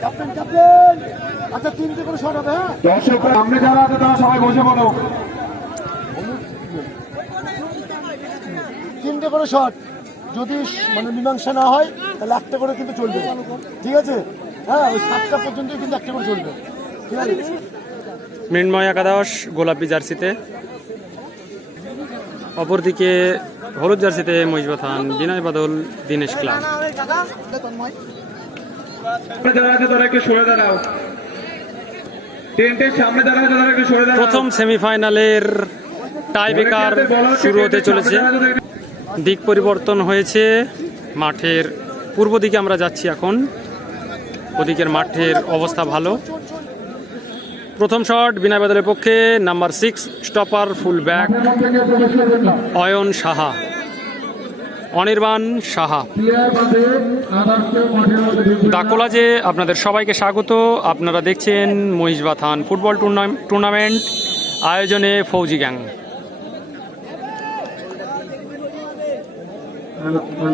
Captain captain! আচ্ছা তিনটে করে শট হবে হ্যাঁ? দর্শক সামনে যারা আছে তারা সবাই বসে পড়ো। তিনটে করে শট। যদি মানে মীমাংসা না হয় তাহলে একটা করে কিন্তু চলবে। ঠিক আছে? হ্যাঁ ওই সাতটা পর্যন্ত কিন্তু একটা করে চলবে। ঠিক আছে? মৃন্ময় একাদশ গোলাপি জার্সিতে। অপরদিকে হলুদ জার্সিতে মহিষবা থান বিনয় বাদল দীনেশ ক্লাব। প্রথম সেমিফাইনালের টাই বেকার শুরু হতে চলেছে। দিক পরিবর্তন হয়েছে মাঠের পূর্ব দিকে আমরা যাচ্ছি এখন। ওদিকের মাঠের অবস্থা ভালো। প্রথম শট বিনা বাদলের পক্ষে number six stopper full back Ayan Saha. Anirban Saha. ডাকোলাজে আপনাদের সবাইকে স্বাগত। আপনারা দেখছেন মহিষবাথান ফুটবল টুর্না- টুর্নামেন্ট আয়োজনে ফৌজি গ্যাং।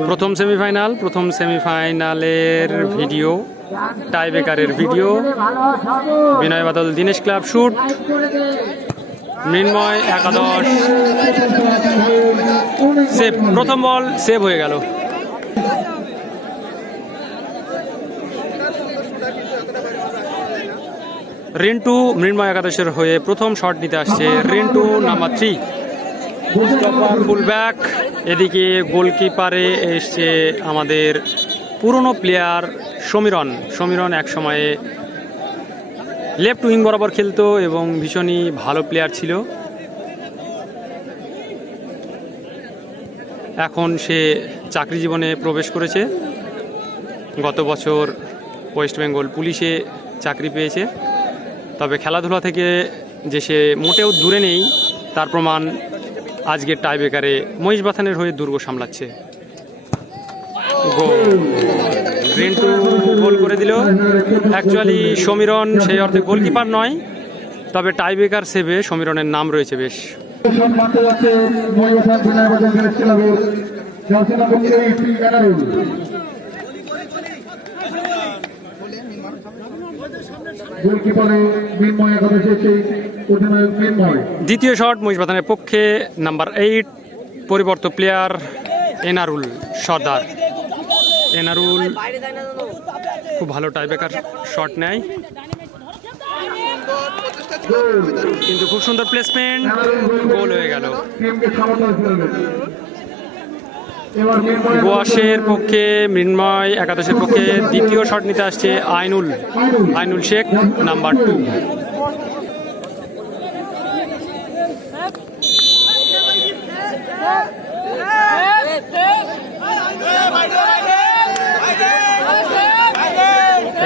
প্রথম সেমিফাইনাল, প্রথম সেমিফাইনালের video টাইবেকারের video. Binay Badal, Dinesh club shoot. Mrinmoy একাদশ। সেভ, প্রথম বল, সেভ হয়ে গেল। রিন্টু মৃন্ময় একাদশের হয়ে প্রথম শট নিতে আসছে। Rintu number three. Full back এদিকে গোলকিপারে এসছে আমাদের পুরনো প্লেয়ার সমীরণ সমীরণ এক সময়ে লেফট উইং বরাবর খেলতো এবং ভীষণই ভালো প্লেয়ার ছিল। এখন সে চাকরি জীবনে প্রবেশ করেছে। গত বছর ওয়েস্ট বেঙ্গল পুলিশে চাকরি পেয়েছে। তবে খেলাধুলা থেকে যে সে মোটেও দূরে নেই, তার প্রমাণ আজকের টাইবেকারে মহিষ বাথানের হয়ে দুর্গ সামলাচ্ছে। রিন্টু গোল করে দিল। অ্যাকচুয়ালি সমীরণ, সেই অর্থে গোলকিপার নয়, তবে টাইবেকার সেভে সমীরণের নাম রয়েছে বেশ। দ্বিতীয় শট, মহিষ বাথানের পক্ষে নাম্বার এইট পরিবর্ত প্লেয়ার এনারুল সর্দার। এনারুল খুব ভালো টাইবেকার শট নেয়। কিন্তু খুব সুন্দর প্লেসমেন্ট গোল হয়ে গেল। গোয়াশের পক্ষে, মৃন্ময় একাদশের পক্ষে দ্বিতীয় শট নিতে আসছে আইনুল। আইনুল শেখ নাম্বার টু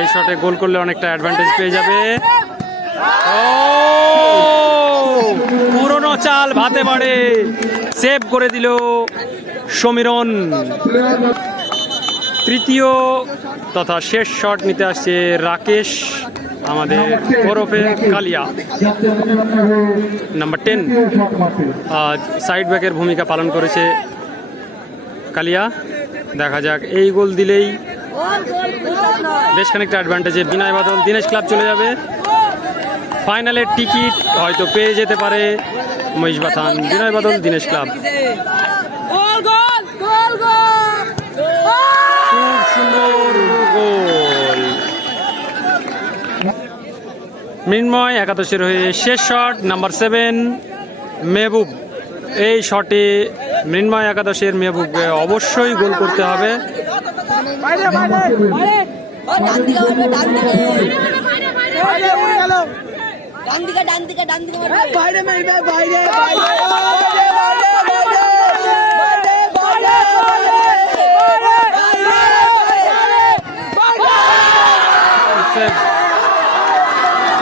এই শটে গোল করলে অনেকটা অ্যাডভান্টেজ পেয়ে যাবে। পুরনো চাল ভাতে বাড়ে সেভ করে দিল সমীরণ। তৃতীয় তথা শেষ শট নিতে আসছে রাকেশ, আমাদের ওরফে কালিয়া। নাম্বার টেন আজ সাইড ব্যাকের ভূমিকা পালন করেছে কালিয়া। দেখা যাক, এই গোল দিলেই বেশ খানিকটা অ্যাডভান্টেজে বিনয় বাদল দীনেশ ক্লাব চলে যাবে। ফাইনালের টিকিট হয়তো পেয়ে যেতে পারে মহিষবাথান বিনয় বাদল দীনেশ ক্লাব। খুব সুন্দর গোল। মৃন্ময় একাদশের হয়ে শেষ শট নাম্বার সেভেন মেহবুব। এই শটে মৃন্ময় একাদশের মেহবুবকে অবশ্যই গোল করতে হবে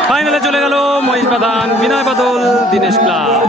ফাইনালে চলে গেল মহিষ প্রধান বিনয় বাদল দীনেশ ক্লাব